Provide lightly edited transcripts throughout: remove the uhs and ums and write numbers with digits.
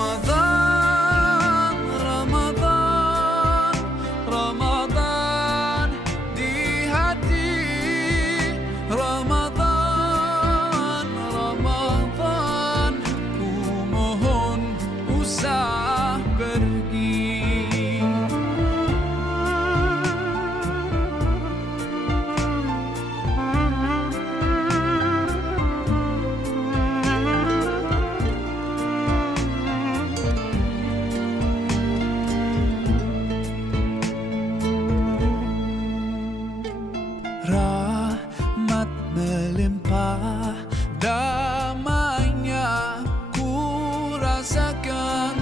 Ramadan, Ramadan, Ramadan di hati. Ramadan, Ramadan, ku mohon usah pergi. Rahmat melimpah, damainya ku rasakan.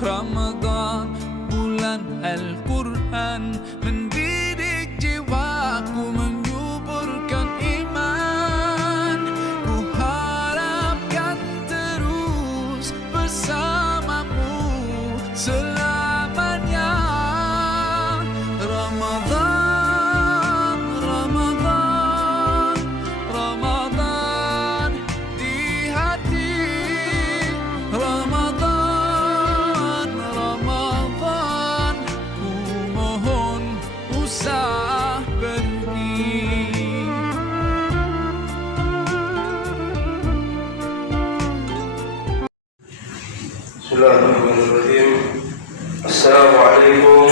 Ramadan, bulan Al-Quran, mendidik jiwaku, menyuburkan iman. Ku harapkan terus bersamamu selamanya. Ramadan, Ramadan, Ramadan di hati. Ramadan, Ramadan, ku mohon usah pergi. Bismillahirrahmanirrahim. Assalamualaikum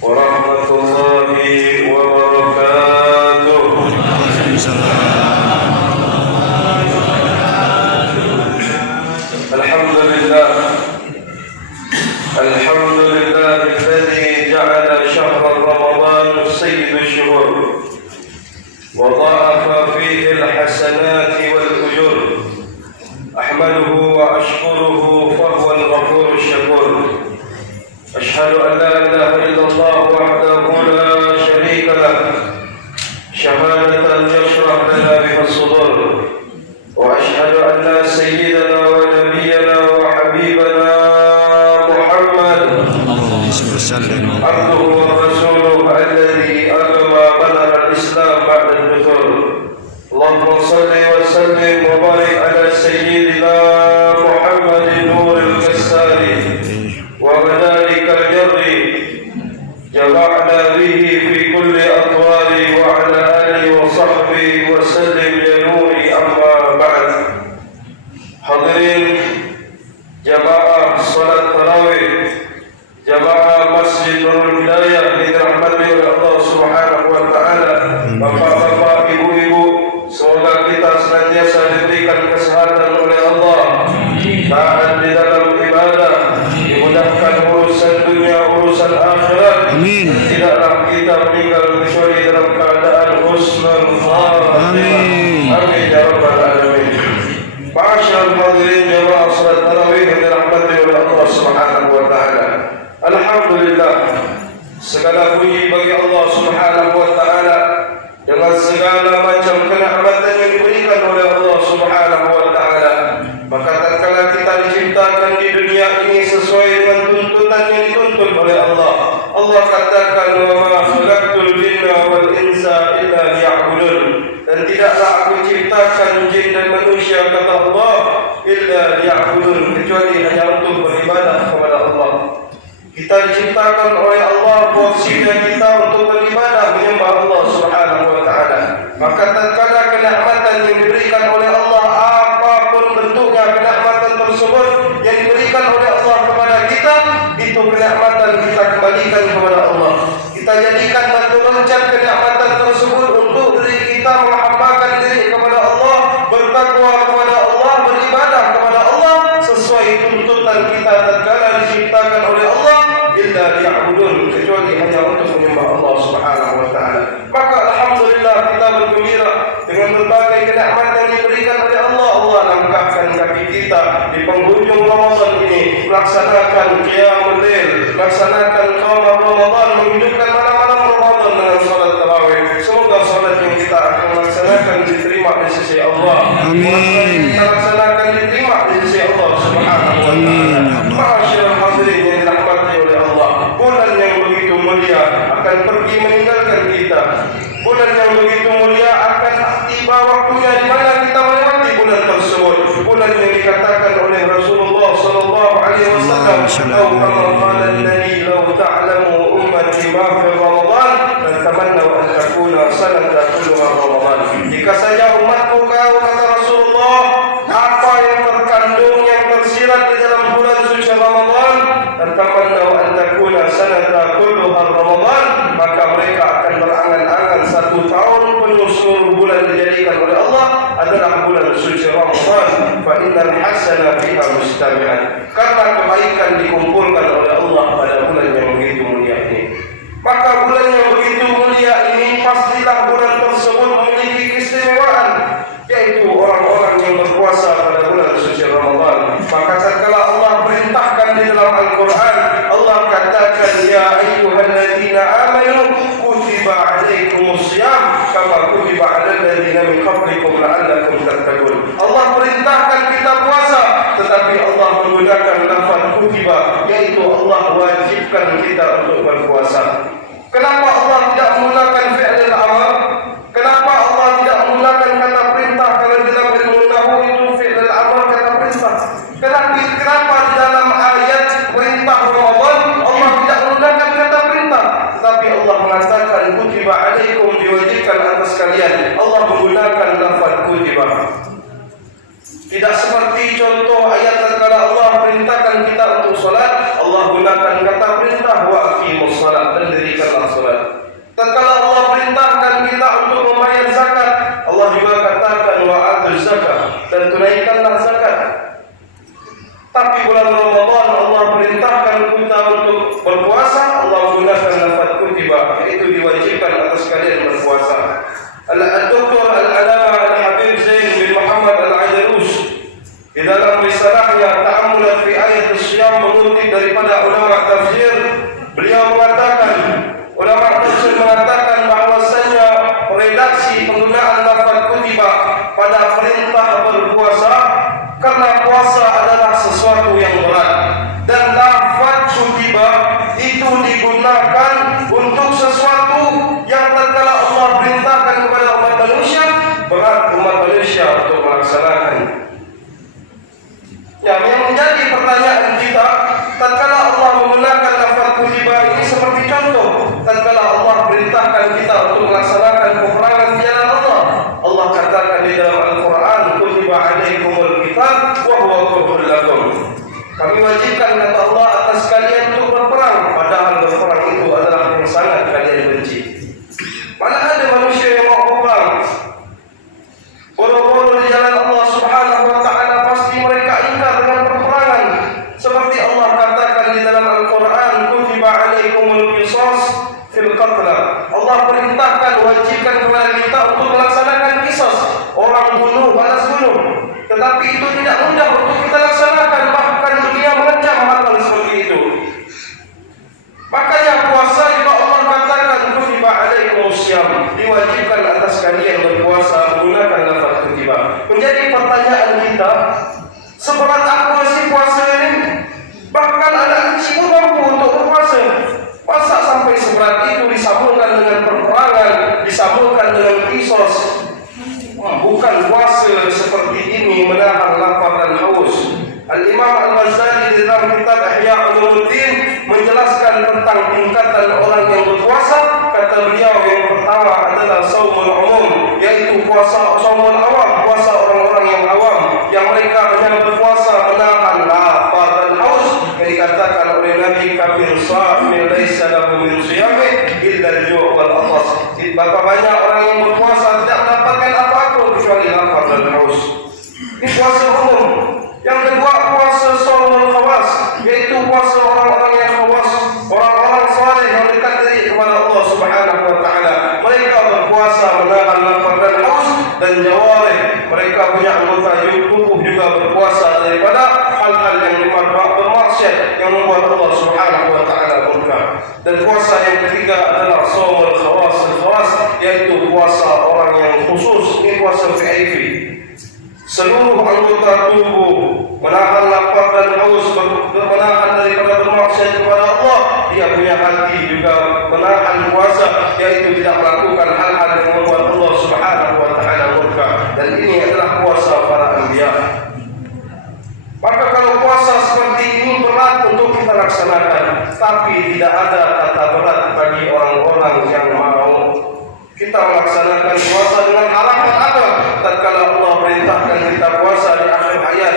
warahmatullahi wabarakatuh. Alhamdulillah, alhamdulillah alladzi ja'ala shahra Ramadan sayyid ash-shuhur wa dha'afa fihi al-hasanati wal-ujur. أحمده وأشكره فهو الغفور الشكور. أشهد أن لا إله إلا الله وحده لا شريك له شهادة يشرح لنا بها الصدور. وأشهد أن سيدنا ونبينا وحبيبنا محمد عبده ورسوله الذي أكمل بلغ الإسلام بعد النزول. اللهم صل وسلم وبارك على سيدنا محمد نور الكسار ومدارك الجر، جمعنا به في كل أطوار، وعلى آله وصحبه وسلم يا نور. أما بعد، حاضرين جماعة صلاة تراويح، جماعة مسجد نور الهداية dirahmati oleh Allah Subhanahu wa taala. Bapak-bapak, ibu-ibu, semoga kita senantiasa diberikan kesehatan oleh Allah, taat di dalam ibadah, dimudahkan urusan dunia, urusan akhirat. Amin. Tidaklah kita meninggal kecuali dalam keadaan husnul khatimah. Amin. Amin ya rabbal alamin. Ma'asyarul hadirin jamaah salat tarawih yang dirahmati oleh Allah Subhanahu wa taala. Alhamdulillah, segala puji bagi Allah Subhanahu wa taala dengan segala macam kenikmatan yang diberikan oleh Allah Subhanahu wa taala. Maka tatkala kita diciptakan di dunia ini sesuai dengan tuntutan yang dituntut oleh Allah, Allah katakan, wa ma khalaqtul jinna wal insa illa liya'budun, dan tidaklah aku ciptakan jin dan manusia, kata Allah, illa liya'budun, kecuali hanya untuk beribadah kepada Allah. Kita diciptakan oleh Allah, porsinya kita untuk beribadah, menyembah Allah Subhanahu wa taala. Maka tatkala kenikmatan yang diberikan oleh Allah, apapun bentuknya kenikmatan tersebut yang diberikan oleh Allah kepada kita, itu kenikmatan kita kembalikan kepada Allah. Kita jadikan batu loncatan kenikmatan tersebut untuk diri kita menghambakan diri kepada Allah, bertakwa kepada Allah, beribadah kepada Allah sesuai tuntutan kita tatkala diciptakan oleh Allah, illa liya'budun, kecuali hanya untuk menyembah Allah Subhanahu wa taala. Maka alhamdulillah kita bergembira dengan berbagai kenikmatan yang diberikan oleh Allah. Allah langkahkan kaki kita di penghujung Ramadan ini melaksanakan qiyamul lail, melaksanakan qiyam Ramadan, menghidupkan malam-malam Ramadan dengan salat tarawih. Semoga salat yang kita akan laksanakan diterima di sisi Allah. Amin. Kita laksanakan diterima di sisi Allah Subhanahu wa taala. Ma'asyiral hadirin yang dirahmati oleh Allah, bulan yang begitu mulia akan pergi meninggalkan kita. Bulan yang begitu mulia akan tiba waktunya di mana kita melewati bulan tersebut. Bulan yang dikatakan oleh Rasulullah sallallahu أو كما قال النبي لو تعلم أمتي ما في رمضان لتمنوا أن تكون سنة كلها رمضان. Jika saja umatku kau, kata Rasulullah, apa yang terkandung, yang tersirat di dalam bulan suci Ramadan, لتمنوا أن تكون سنة كلها رمضان, maka mereka akan berangan-angan 1 tahun penuh seluruh bulan dijadikan oleh Allah adalah bulan suci Ramadan. Fa innal hasana fiha mustami'an, karena kebaikan dikumpulkan oleh Allah pada bulan yang begitu mulia ini. Maka bulan yang begitu mulia ini pastilah bulan tersebut memiliki keistimewaan, yaitu orang-orang yang berpuasa pada bulan suci Ramadan. Maka tatkala Allah perintahkan di dalam Al-Quran, Allah katakan, ya ayyuhalladzina amanu kutiba alaikumus syiyam kama kutiba alal ladzina min qablikum la'allakum tattaqun. Allah perintahkan kita puasa, tetapi Allah menggunakan lafaz kutiba, yaitu Allah wajibkan kita untuk berpuasa. Kenapa Allah tidak menggunakan fi'il amr? Kenapa Allah tidak menggunakan kata perintah? Kalau dalam ilmu nahwu itu fi'il amr kata perintah. Kenapa di dalam ayat perintah Ramadan Allah tidak menggunakan kata perintah, tetapi Allah mengatakan kutiba alaikum, diwajibkan atas kalian. Allah menggunakan lafaz kutiba. Tidak seperti contoh ayat tatkala Allah perintahkan kita untuk salat, Allah gunakan kata perintah wa aqimus salat, dan dirikanlah salat. Tatkala Allah perintahkan kita untuk membayar zakat, Allah juga katakan wa atuz zakat, dan tunaikanlah zakat. Tapi bulan Ramadan Allah perintahkan kita untuk berpuasa, Allah gunakan lafaz kutiba, yaitu diwajibkan atas kalian berpuasa. Al-Doktor Al-Alama Al-Habib Zain bin Muhammad Al-Aidarus di dalam risalahnya Ta'ammulat fi Ayat As-Siyam mengutip daripada ulama tafsir, beliau mengatakan, ulama tafsir mengatakan bahwasanya redaksi penggunaan lafaz kutiba pada perintah berpuasa karena puasa adalah sesuatu yang berat, dan lafaz kutiba itu digunakan untuk sesuatu yang tatkala Allah perintahkan kepada umat manusia, berat umat manusia untuk melaksanakan. Yang menjadi pertanyaan kita, tatkala Allah menggunakan lafaz kutiba ini seperti contoh, tatkala Allah perintahkan kita untuk melaksanakan peperangan di jalan Allah, Allah katakan di dalam Al-Quran, kutiba alaikumul qital wa huwa kurhun lakum. Kami wajibkan, kata Allah, atas kalian untuk berperang, padahal berperang itu adalah yang sangat kalian benci. Mana ada manusia yang mau berperang? Boro-boro di jalan Allah Subhanahu wa ta'ala, pasti mereka ingkar dengan perperangan. Seperti Allah katakan di dalam Al-Quran, kutiba alaikumul qisas fil qatla. Allah perintahkan, wajibkan kepada kita untuk melaksanakan qisas, orang bunuh balas bunuh. Tetapi itu tidak mudah untuk kita laksanakan, bahkan dunia mengancam hal seperti itu. Makanya puasa juga Allah katakan kutiba alaikumus syiyam, diwajibkan atas kalian berpuasa, menggunakan lafaz kutiba. Menjadi pertanyaan kita, seberat apa sih puasa ini? Bahkan anak kecil pun mampu untuk berpuasa. Masa sampai seberat itu disambungkan dengan peperangan, disambungkan dengan qisas? Bukan puasa seperti ini menahan lapar dan haus. Al-Imam Al-Ghazali di dalam kitab Ihya Ulumuddin menjelaskan tentang tingkatan orang yang berpuasa. Kata beliau, yang pertama adalah saumul umum, yaitu puasa saumul awam, puasa orang-orang yang awam, yang mereka hanya berpuasa menahan lapar dan haus. Yang dikatakan oleh Nabi, kafir sha'im laisa lahu min shiyamih illa al-ju' wal 'atas. Berapa banyak orang yang berpuasa tidak mendapatkan apa-apa kecuali lapar dan haus. Ini puasa umum. Yang kedua, puasa shaumul khawas, yaitu puasa orang-orang yang khawas, orang-orang saleh yang dekat diri kepada Allah Subhanahu wa ta'ala. Mereka berpuasa menahan lapar dan haus, dan jawarih, mereka punya anggota tubuh juga berpuasa daripada hal-hal yang bermaksiat yang membuat Allah Subhanahu wa ta'ala murka. Dan puasa yang ketiga adalah shaumul khawas, yaitu puasa orang yang khusus. Ini puasa VIP. Seluruh anggota tubuh menahan lapar dan haus, menahan daripada bermaksiat kepada Allah. Dia punya hati juga menahan puasa, yaitu tidak melakukan hal-hal yang membuat Allah Subhanahu wa ta'ala murka. Dan ini adalah puasa para anbiya. Maka kalau puasa seperti ini berat untuk kita laksanakan, tapi tidak ada kata berat bagi orang-orang yang mau. Kita melaksanakan puasa dengan alamat apa? Tatkala Allah perintahkan kita puasa di akhir ayat,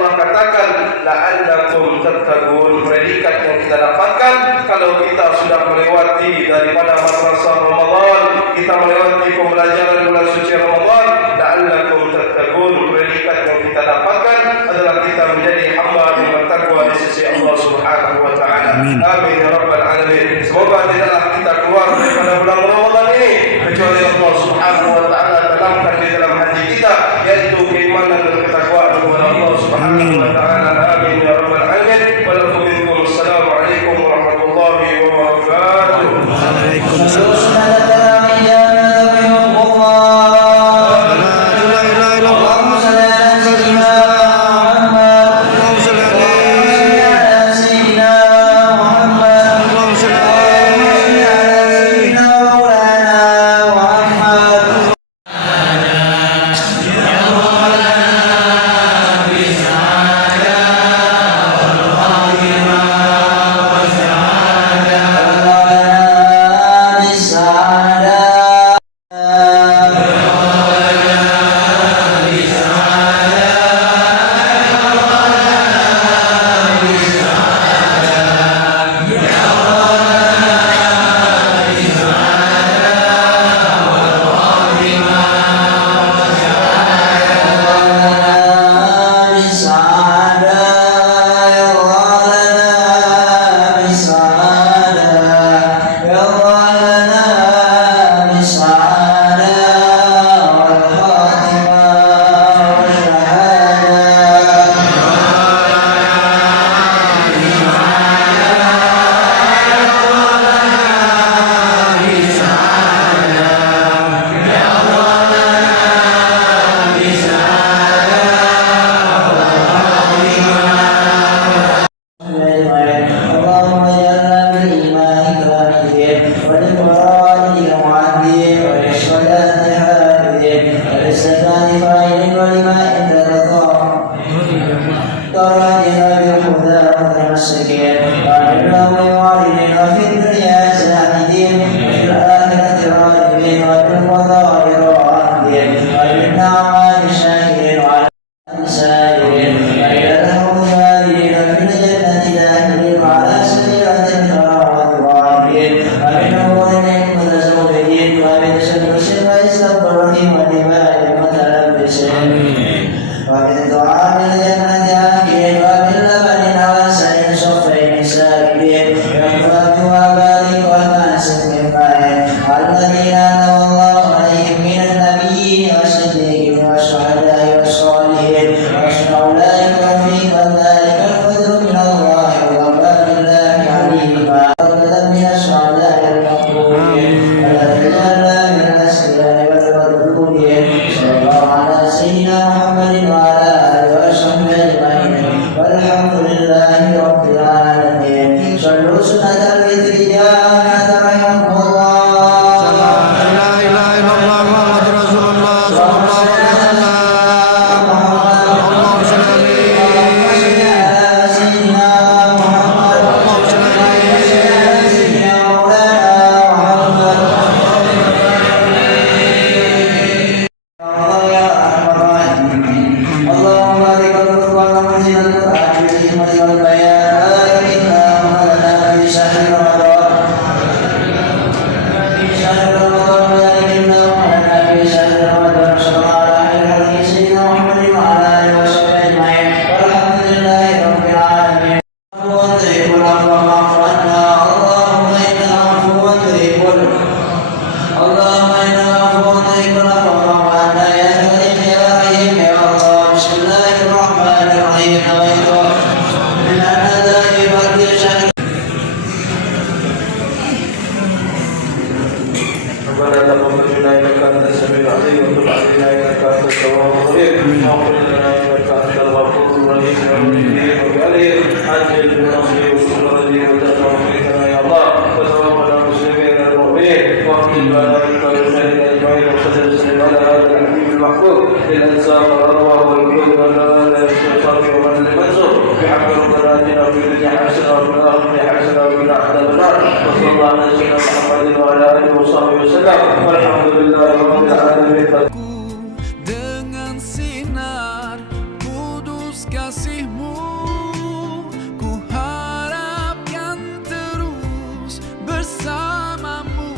Allah katakan la'allakum tattaqun. Predikat yang kita dapatkan kalau kita sudah melewati daripada masa Ramadan, kita melewati pembelajaran bulan suci Ramadan, la'allakum tattaqun. Predikat yang kita dapatkan adalah kita menjadi hamba yang bertakwa di sisi Allah Subhanahu wa taala. Amin ya rabbal alamin. Semoga tidaklah kita keluar daripada bulan Ramadan ini kecuali Allah Subhanahu wa taala tanamkan di dalam hati kita yaitu keimanan dan ketakwaan kepada Allah Subhanahu wa taala. Amin ya rabbal alamin. Wassalamu alaikum warahmatullahi wabarakatuh. Waalaikumsalam. الأنساب والأرواح والقلوب والنوال والشيطان ومن المنصور بحق ربنا آتنا في sallallahu alaihi Muhammadin wa ala alihi wasallam. Walhamdulillahirabbil alamin. Dengan sinar kudus kasih-Mu, ku harapkan terus bersamamu.